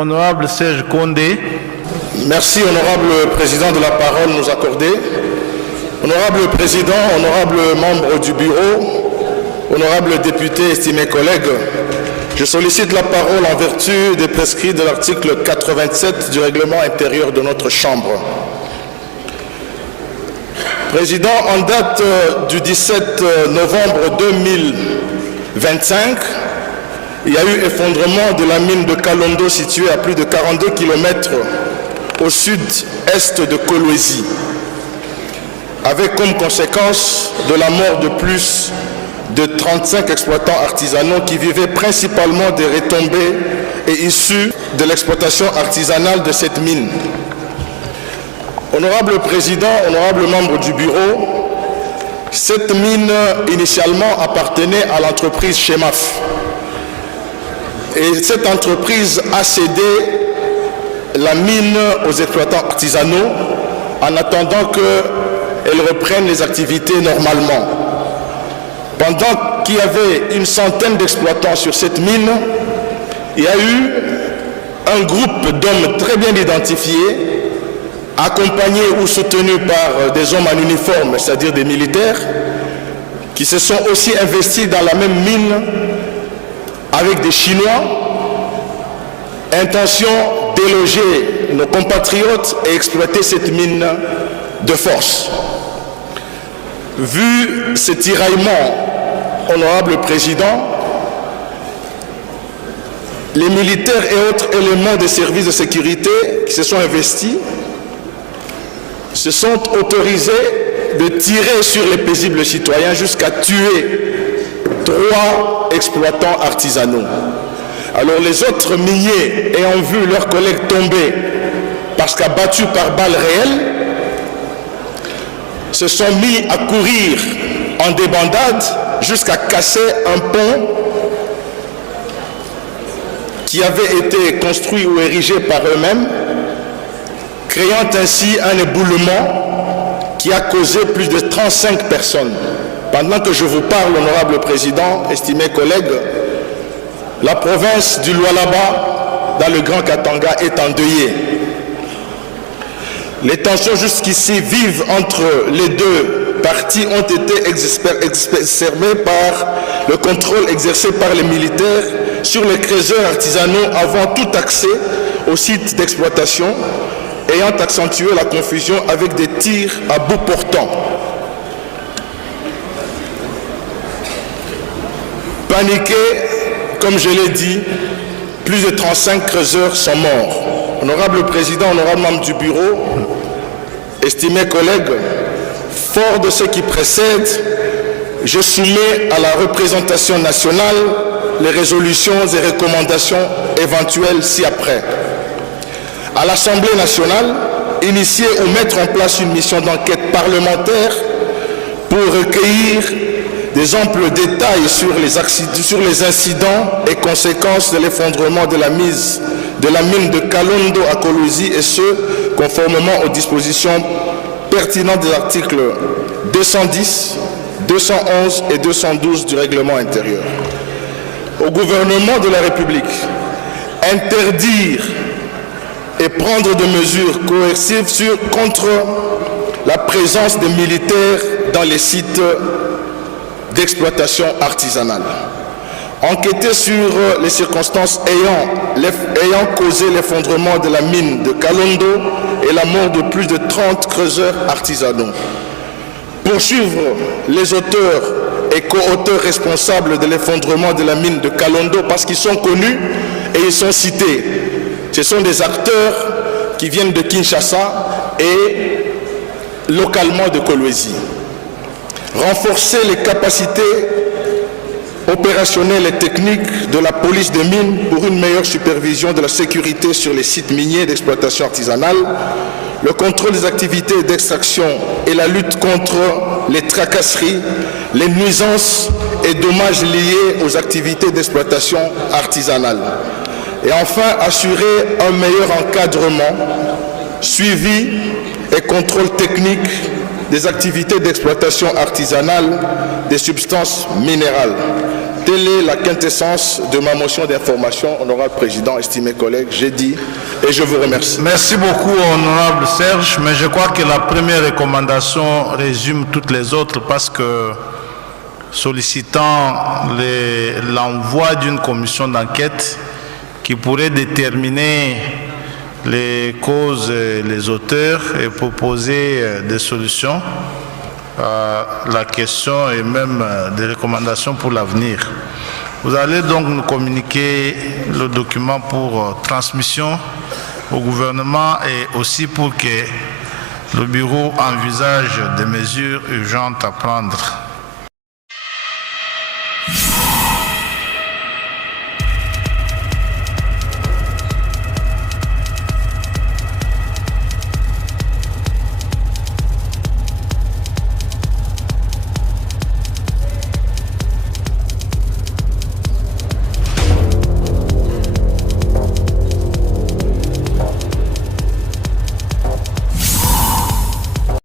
Honorable Serge Condé. Merci, honorable président, de la parole nous accorder. Honorable président, honorable membre du bureau, honorable député, estimés collègues, je sollicite la parole en vertu des prescrits de l'article 87 du règlement intérieur de notre Chambre. Président, en date du 17 novembre 2025, il y a eu effondrement de la mine de Kalondo située à plus de 42 km au sud-est de Kolwezi, avec comme conséquence de la mort de plus de 35 exploitants artisanaux qui vivaient principalement des retombées et issues de l'exploitation artisanale de cette mine. Honorable président, honorable membre du bureau, cette mine initialement appartenait à l'entreprise Chemaf. Et cette entreprise a cédé la mine aux exploitants artisanaux en attendant qu'elle reprenne les activités normalement. Pendant qu'il y avait une centaine d'exploitants sur cette mine, il y a eu un groupe d'hommes très bien identifiés, accompagnés ou soutenus par des hommes en uniforme, c'est-à-dire des militaires, qui se sont aussi investis dans la même mine avec des Chinois, intention déloger nos compatriotes et exploiter cette mine de force. Vu ce tiraillement, honorable président, les militaires et autres éléments des services de sécurité qui se sont investis se sont autorisés de tirer sur les paisibles citoyens jusqu'à tuer 3 exploitants artisanaux. Alors les autres miniers, ayant vu leurs collègues tomber parce qu'abattus par balles réelles, se sont mis à courir en débandade jusqu'à casser un pont qui avait été construit ou érigé par eux-mêmes, créant ainsi un éboulement qui a causé plus de 35 personnes. Pendant que je vous parle, honorable président, estimés collègues, la province du Lualaba, dans le Grand Katanga, est endeuillée. Les tensions jusqu'ici vives entre les deux parties ont été exacerbées par le contrôle exercé par les militaires sur les creuseurs artisanaux avant tout accès aux sites d'exploitation, ayant accentué la confusion avec des tirs à bout portant. Paniqués, comme je l'ai dit, plus de 35 creuseurs sont morts. Honorable président, honorable membre du bureau, estimés collègues, fort de ce qui précède, je soumets à la représentation nationale les résolutions et recommandations éventuelles ci-après. À l'Assemblée nationale, initier ou mettre en place une mission d'enquête parlementaire pour recueillir des amples détails sur les incidents et conséquences de l'effondrement de la mine de Kalondo à Kolwezi, et ce, conformément aux dispositions pertinentes des articles 210, 211 et 212 du règlement intérieur. Au gouvernement de la République, interdire et prendre des mesures coercitives contre la présence des militaires dans les sites d'exploitation artisanale. Enquêter sur les circonstances ayant causé l'effondrement de la mine de Kalondo et la mort de plus de 30 creuseurs artisanaux. Poursuivre les auteurs et co-auteurs responsables de l'effondrement de la mine de Kalondo parce qu'ils sont connus et ils sont cités. Ce sont des acteurs qui viennent de Kinshasa et localement de Kolwezi. Renforcer les capacités opérationnelles et techniques de la police des mines pour une meilleure supervision de la sécurité sur les sites miniers d'exploitation artisanale, le contrôle des activités d'extraction et la lutte contre les tracasseries, les nuisances et dommages liés aux activités d'exploitation artisanale. Et enfin, assurer un meilleur encadrement, suivi et contrôle technique des activités d'exploitation artisanale des substances minérales. Telle est la quintessence de ma motion d'information, honorable président, estimés collègues. J'ai dit et je vous remercie. Merci beaucoup, honorable Serge, mais je crois que la première recommandation résume toutes les autres parce que sollicitant l'envoi d'une commission d'enquête qui pourrait déterminer les causes et les auteurs et proposer des solutions à la question et même des recommandations pour l'avenir. Vous allez donc nous communiquer le document pour transmission au gouvernement et aussi pour que le bureau envisage des mesures urgentes à prendre.